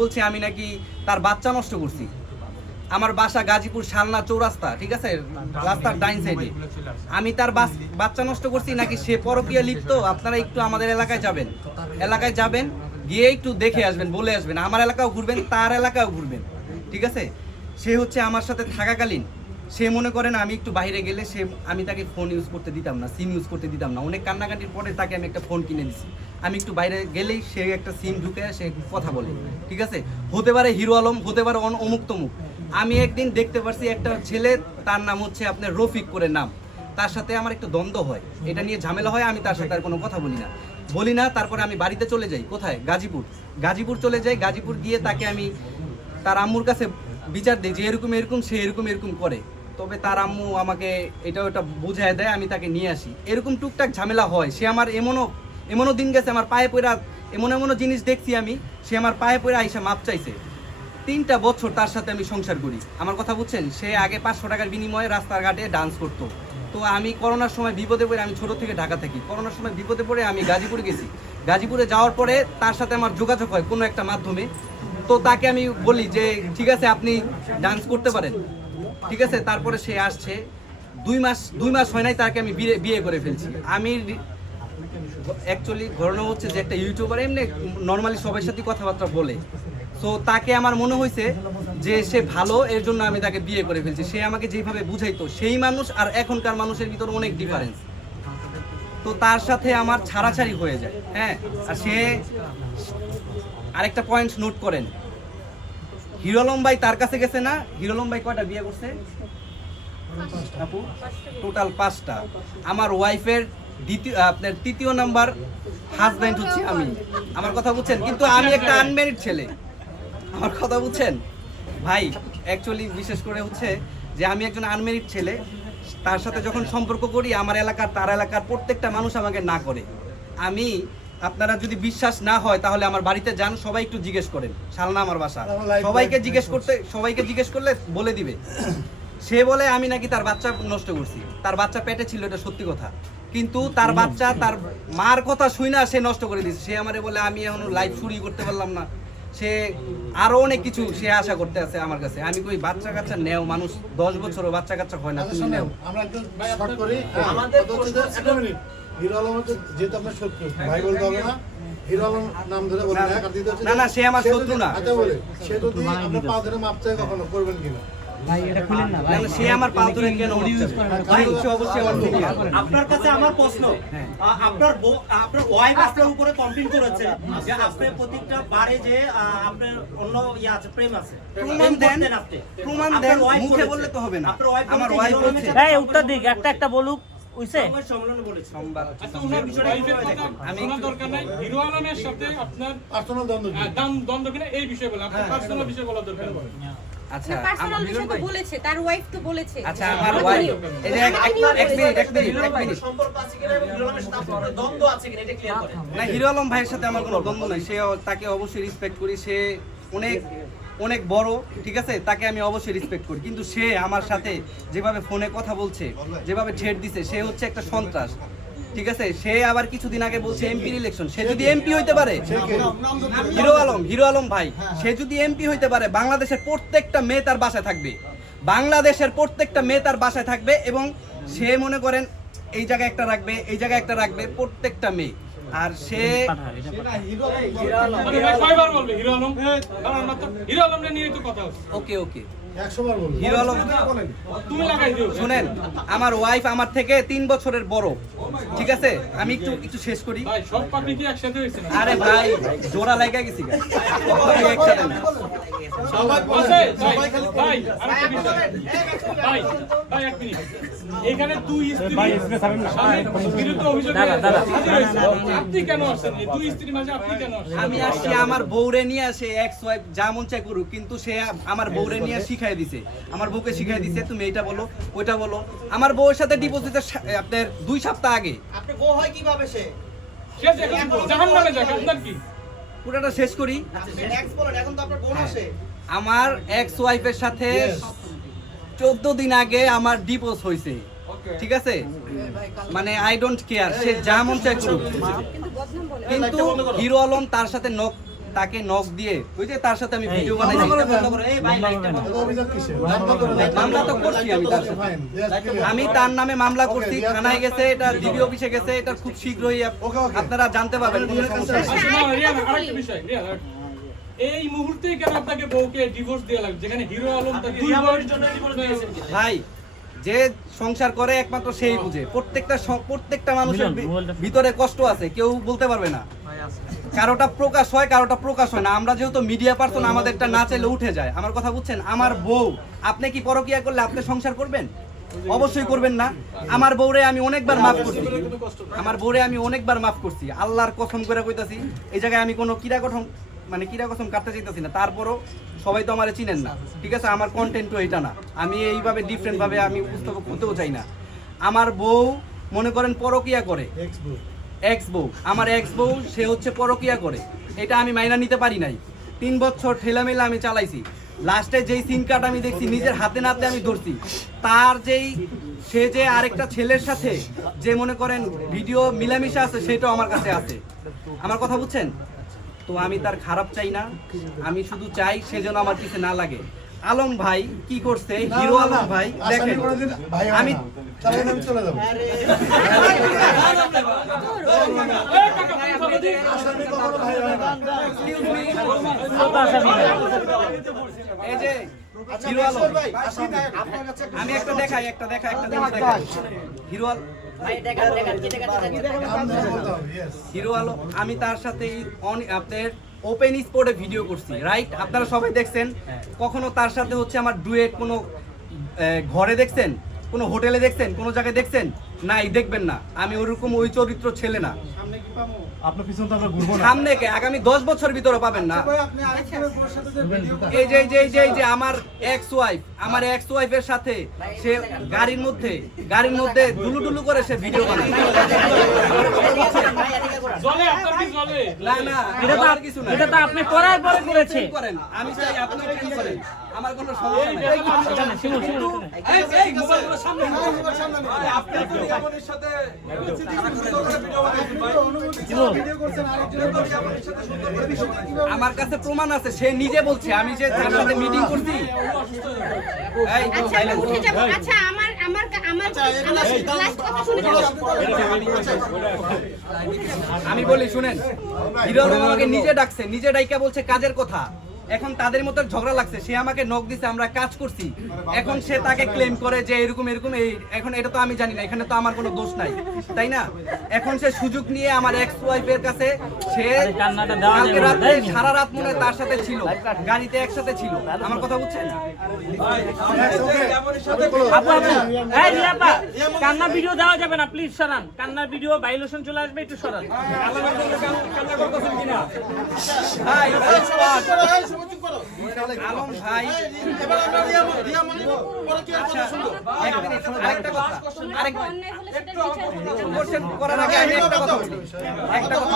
বলছে আমি নাকি তার বাচ্চা নষ্ট করছি। আমার বাসা গাজীপুর শালনা চৌরাস্তা, ঠিক আছে, রাস্তার ডাইন সাইডে। আমি তার বাচ্চা নষ্ট করছি নাকি সে পরকীয়া লিপ্ত? আপনারা একটু আমাদের এলাকায় যাবেন, গিয়ে একটু দেখে আসবেন, বলে আসবেন। আমার এলাকাও ঘুরবেন, তার এলাকাও ঘুরবেন, ঠিক আছে। সে হচ্ছে আমার সাথে থাকাকালীন সে মনে করেন আমি একটু বাইরে গেলে আমি তাকে ফোন ইউজ করতে দিতাম না, সিম ইউজ করতে দিতাম না। অনেক কান্নাকাটির পরে তাকে আমি একটা ফোন কিনে দিছি। আমি একটু বাইরে গেলেই সে একটা সিম ঢুকে সে কথা বলে, ঠিক আছে। হতে পারে হিরো আলম, হতে পারে অমুক তমুক। আমি একদিন দেখতে পারছি একটা ছেলে, তার নাম হচ্ছে আপনার রফিক করে নাম, তার সাথে আমার একটু দ্বন্দ্ব হয়, এটা নিয়ে ঝামেলা হয়। আমি তার সাথে আর কোনো কথা বলি না। তারপরে আমি বাড়িতে চলে যাই, কোথায়? গাজীপুর চলে যাই। গাজীপুর গিয়ে তাকে আমি তার আম্মুর কাছে বিচার দিই যে এরকম সে এরকম করে। তবে তার আম্মু আমাকে এটা ওটা বুঝায় দেয়, আমি তাকে নিয়ে আসি। এরকম টুকটাক ঝামেলা হয়। সে আমার এমনও দিন গেছে, আমার পায়ে পড়া এমনও জিনিস দেখছি আমি, সে আমার পায়ে পড়ে আইসা মাপ চাইছে। 3টা বছর তার সাথে আমি সংসার করি, আমার কথা বুঝছেন। সে আগে 500 টাকার বিনিময়ে রাস্তাঘাটে ডান্স করতো। তো আমি করোনার সময় বিপদে পড়ে, আমি ছোট থেকে ঢাকা থাকি, করোনার সময় বিপদে পড়ে আমি গাজীপুরে গেছি। গাজীপুরে যাওয়ার পরে তার সাথে আমার যোগাযোগ হয় কোনো একটা মাধ্যমে। তো তাকে আমি বলি যে ঠিক আছে আপনি ডান্স করতে পারেন, ঠিক আছে। তারপরে সে আসছে, 2 মাস হয় নাই তাকে আমি বিয়ে করে ফেলছি। আমি অ্যাকচুয়ালি ঘটনা হচ্ছে যে একটা ইউটিউবার এমনি নর্মালি সবার সাথে কথাবার্তা বলে, তো তাকে আমার মনে হয়েছে যে সে ভালো, এর জন্য আমি তাকে বিয়ে করে ফেলছি। সে আমাকে যেভাবে বুঝাইতো সেই মানুষ আর এখনকার মানুষের ভিতর অনেক ডিফারেন্স। তো তার সাথে আমার ছাড়াছাড়ি হয়ে যায়, হ্যাঁ। আর সে আরেকটা পয়েন্ট নোট করেন, হিরো আলম ভাই তার কাছে গেছে না। হিরো আলম ভাই কয়টা বিয়ে করছে আপু? টোটাল 5টা। আমার ওয়াইফের তৃতীয় নাম্বার হাজব্যান্ড হচ্ছে আমি। আমার কথা বুঝছেন? কিন্তু আমি একটা আনম্যারিড ছেলে, আমার কথা বুঝছেন ভাই। অ্যাকচুয়ালি বিশেষ করে হচ্ছে যে আমি একজন আনম্যারিড ছেলে। তার সাথে যখন সম্পর্ক করি, আমার এলাকার তার এলাকার প্রত্যেকটা মানুষ আমাকে না করে। আপনারা যদি বিশ্বাস না হয় তাহলে আমার বাড়িতে যান, সবাই একটু জিজ্ঞেস করেন, শালনা আমার বাসা। সবাইকে জিজ্ঞেস করলে বলে দিবে। সে বলে আমি নাকি তার বাচ্চা নষ্ট করছি। তার বাচ্চা পেটে ছিল, এটা সত্যি কথা। কিন্তু তার বাচ্চা তার মার কথা শুই না সে নষ্ট করে দিয়েছে। সে আমারে বলে আমি এখনো লাইফ শুরুই করতে পারলাম না। সে আরো অনেক কিছু সে আশা করতে আছে আমার কাছে। আমি কই বাচ্চা কাচ্চা নেও, মানুষ 10 বছরও বাচ্চা কাচ্চা হয় না, তুমি নেও। আমরা একদম শর্ট করি। আমাদের একটা মিনিট, হিরো আলম যেহেতু আপনার শত্রু, ভাই বলতে হবে না, হিরো আলম নাম ধরে বলেন না। না সে আমার শত্রু না। আচ্ছা বলে সে যদি আপনি পা ধরে মাপ চায় কখনো করবেন কিনা? ভাই এটা খুলেন না ভাই। সে আমার পা ধরে কেন অবশ্যই আমার আপনার কাছে আমার প্রশ্ন, আপনার ওয়াইফ আপনার উপরে কমপ্লেইন করেছে যে আপনার প্রত্যেকটা বারে যে আপনার অন্য আছে, প্রেম আছে। প্রমাণ দেন, মুখে বললে তো হবে না। আমার ওয়াইফ বলছে এই উত্তর দিক একটা বলুক উইছে আমি দরকার নাই। হিরো আলমের সাথে আপনার পার্সোনাল দ্বন্দ্ব কিনা এই বিষয়ে বলে, আপনার পার্সোনাল বিষয় বলা দরকার নেই। আচ্ছা পার্সোনাল বিষয় তো বলেছে, তার ওয়াইফ তো বলেছে। আচ্ছা আমার ওয়াইফ এই যে এক মিনিট সম্পর্ক আছে কিনা এবং হিরো আলমের সাথে আপনার দ্বন্দ্ব আছে কিনা এটা ক্লিয়ার করেন। না, হিরো আলম ভাইয়ের সাথে আমার কোনো দ্বন্দ্ব নাই। তাকে অবশ্যই রেসপেক্ট করি। সে অনেক বড়, ঠিক আছে, তাকে আমি অবশ্যই রেসপেক্ট করি। কিন্তু সে আমার সাথে যেভাবে ফোনে কথা বলছে, যেভাবে ছেড় দিছে, সে হচ্ছে একটা সন্ত্রাস, ঠিক আছে। সে আবার কিছুদিন আগে বলছে এমপির ইলেকশন। সে যদি এমপি হইতে পারে, হিরো আলম ভাই, সে যদি এমপি হইতে পারে, বাংলাদেশের প্রত্যেকটা মেয়ে তার বাসায় থাকবে। বাংলাদেশের প্রত্যেকটা মেয়ে তার বাসায় থাকবে এবং সে মনে করেন এই জায়গায় একটা রাখবে, এই জায়গায় একটা রাখবে, প্রত্যেকটা মেয়ে। আর সে কয়বার বলবে হিরো আলম? হিরো আলম নিয়ে তো কথা হচ্ছে। ওকে 100 বার বলুন। হিরো আলম তুমি লাগাই দিও। শুনেন, আমার ওয়াইফ আমার থেকে 3 বছরের বড়, ঠিক আছে। আমি একটু শেষ করি ভাই, সব পাবলি কি একসাথে হইছে না? আরে ভাই জোড়া লাগা গেছি একসাথে না। ভাই আরেকটা বিষয়। ভাই এক মিনিট, এখানে দুই স্ত্রী বিরুদ্ধে অভিযোগ আপনি কেন আসছেন? এই দুই স্ত্রী মাঝে আপনি কেন আসছেন? আমি আসছি আমার বউরে নিয়ে আসে, এক্স ওয়াইফ যা মন চাই করুক, কিন্তু সে আমার বউরে নিয়ে শিখাই দিছে, আমার বউকে শিখাই দিছে তুমি এইটা বলো ওইটা বলো। আমার বউয়ের সাথে ডিপোজিটের আপনার 2 সপ্তাহ আগে। আপনি বউ হয় কিভাবে সে? সে জাহান্নামে যাক, আপনার কি? পুরোটা শেষ করি। এক্স বলেন, এখন তো আপনার বোন আসে। আমার এক্স ওয়াইফের সাথে 14 দিন আগে আমার ডিভোর্স হয়েছে, ঠিক আছে। মানে আই ডোন্ট কেয়ার, সে যা মন চায় করুক। কিন্তু বদনাম বলে। কিন্তু হিরো আলম তার সাথে তাকে নক দিয়ে ওই যে তার সাথে আমি ভিডিও বানাইছি এই ভাই লাইটটা বন্ধ এটা অভিযোগ কিসের? মামলা তো করছি আমি তার সাথে। Fine, yes, clear. আমি তার নামে মামলা করছি, থানায় গেছে, এটা ডিবি অফিসে গেছে, এটা খুব শীঘ্রই Okay, okay. আপনারা জানতে পারবেন, কোনো সমস্যা নেই। আচ্ছা, না, আরেকটা রিয়ান, কথা আরেকটা বলি। বিষয়, রিয়ান, এই মুহূর্তে কেন আপনাকে বউকে ডিভোর্স দেওয়া লাগবে যেখানে হিরো আলম তার দুই বোনের জন্য ডিভোর্স দিয়েছেন? ভাই যে সংসার করে একমাত্র সেই বুঝে, প্রত্যেকটা মানুষের ভিতরে কষ্ট আছে, কেউ বলতে পারবে না। কারোটা প্রকাশ হয়, কারোটা প্রকাশ হয় না। আমরা যেহেতু মিডিয়া পার্সন, আমাদেরটা না চাইলে উঠে যায়। আমার কথা বুঝছেন? আমার বউ, আপনি কি পরকিয়া করলে আপনি সংসার করবেন? অবশ্যই করবেন না। আমার বউরে আমি অনেকবার মাফ করছি, আমার বউরে আমি অনেকবার মাফ করছি, আল্লাহর কসম করে কইতাছি। এই জায়গায় আমি কোনো কিরা কসম কাটতে চাইতেছি না। তারপরও সবাই তো আমারে চিনেন না, ঠিক আছে? আমার কন্টেন্টও এটা না, আমি এইভাবে ডিফারেন্ট ভাবে আমি উপস্থাপক হতেও চাই না। আমার বউ মনে করেন পরকিয়া করে, এক্স বউ, আমার এক্স বউ, সে হচ্ছে পরকিয়া করে, এটা আমি মাইনা নিতে পারি নাই। 3 বছর ঠেলামেলা আমি চালাইছি। লাস্টে যেই সিন কাট আমি দেখছি, নিজের হাতে নাতে আমি ধরছি, তার সে যে আরেকটা ছেলের সাথে যে মনে করেন ভিডিও মিলামিশা আছে, সেটাও আমার কাছে আছে। আমার কথা বুঝছেন? তো আমি তার খারাপ চাই না, আমি শুধু চাই সে যেন আমার পিছে না লাগে। আলম ভাই কি করছে, হিরো আলম ভাই দেখেন, আমি তাহলে আমি চলে যাবো। আসামি কখনো ভাই হয় না। এই যে হিরো আলম, আমি একটা দেখাই জিনিস দেখাই। হিরো আলম, নাম ধরে বলতে হবে, yes. হিরো আলম, আমি তার সাথে আপনার ওপেন স্পটে ভিডিও করছি, রাইট? আপনারা সবাই দেখছেন। কখনো তার সাথে হচ্ছে আমার ডুয়েট কোনো ঘরে দেখছেন, কোনো হোটেলে দেখছেন, কোনো জায়গায় দেখছেন? নাই, দেখবেন না। আমি ওরকম ওই চরিত্র ছেলে না। আপনার পিছন তো আমরা ঘুরবো না। সামনে কে আগামী 10 বছর ভিতরে পাবেন না। এই যে আমার এক্স ওয়াইফের সাথে সে গাড়ির মধ্যে দুলু করে সে ভিডিও বানায়। জলে আপনার কি জলে? না এটা তো বলার কিছু না। এটা তো আপনি করার পরে করেছে। করেন, আমি চাই আপনি ট্রেন করেন, আমার কোনো সমস্যা নাই। এই মোবাইলগুলো সামনে আমার কাছে প্রমাণ আছে, সে নিজে বলছে, আমি যে তার সাথে মিটিং করছি। এই আচ্ছা, আমি উঠে যাবো। আচ্ছা, আমার লাস্ট কথা শুনে যাবো। আমি বলি শুনেন, হিরো আলম আমাকে নিজে ডাকছে, নিজে ডাইকা বলছে কাজের কথা। এখন তাদের মতো ঝগড়া লাগছে, সে আমাকে নক দিছে, আমরা কাজ করছি। এখন সে তাকে ক্লেম করে যে এরকম এই, এখন এটা তো আমি জানি না, এখানে তো আমার কোনো দোষ নাই, তাই না? এখন সে সুযোগ নিয়ে আমার এক্স ওয়াইফের কাছে, সে কান্নাটা দেওয়া কালকে যাবে না, রাতে তাই না? সারা রাত মনে হয় তার সাথে ছিল, গাড়িতে একসাথে ছিল। আমার কথা বুঝছেন? আপু এই রিয়াপা, কান্না ভিডিও দেওয়া যাবে না, প্লিজ সরান। কান্নার ভিডিও ভাইলেশন চলে আসবে, একটু সরান। ভাই, আলম ভাই, আচ্ছা, এক মিনিট, আরেকটা কথা, অন্যায় হলে সেটা বিচার করতে হবে। কোশ্চেন করার আগে আমি একটা কথা বলি, একটা কথা।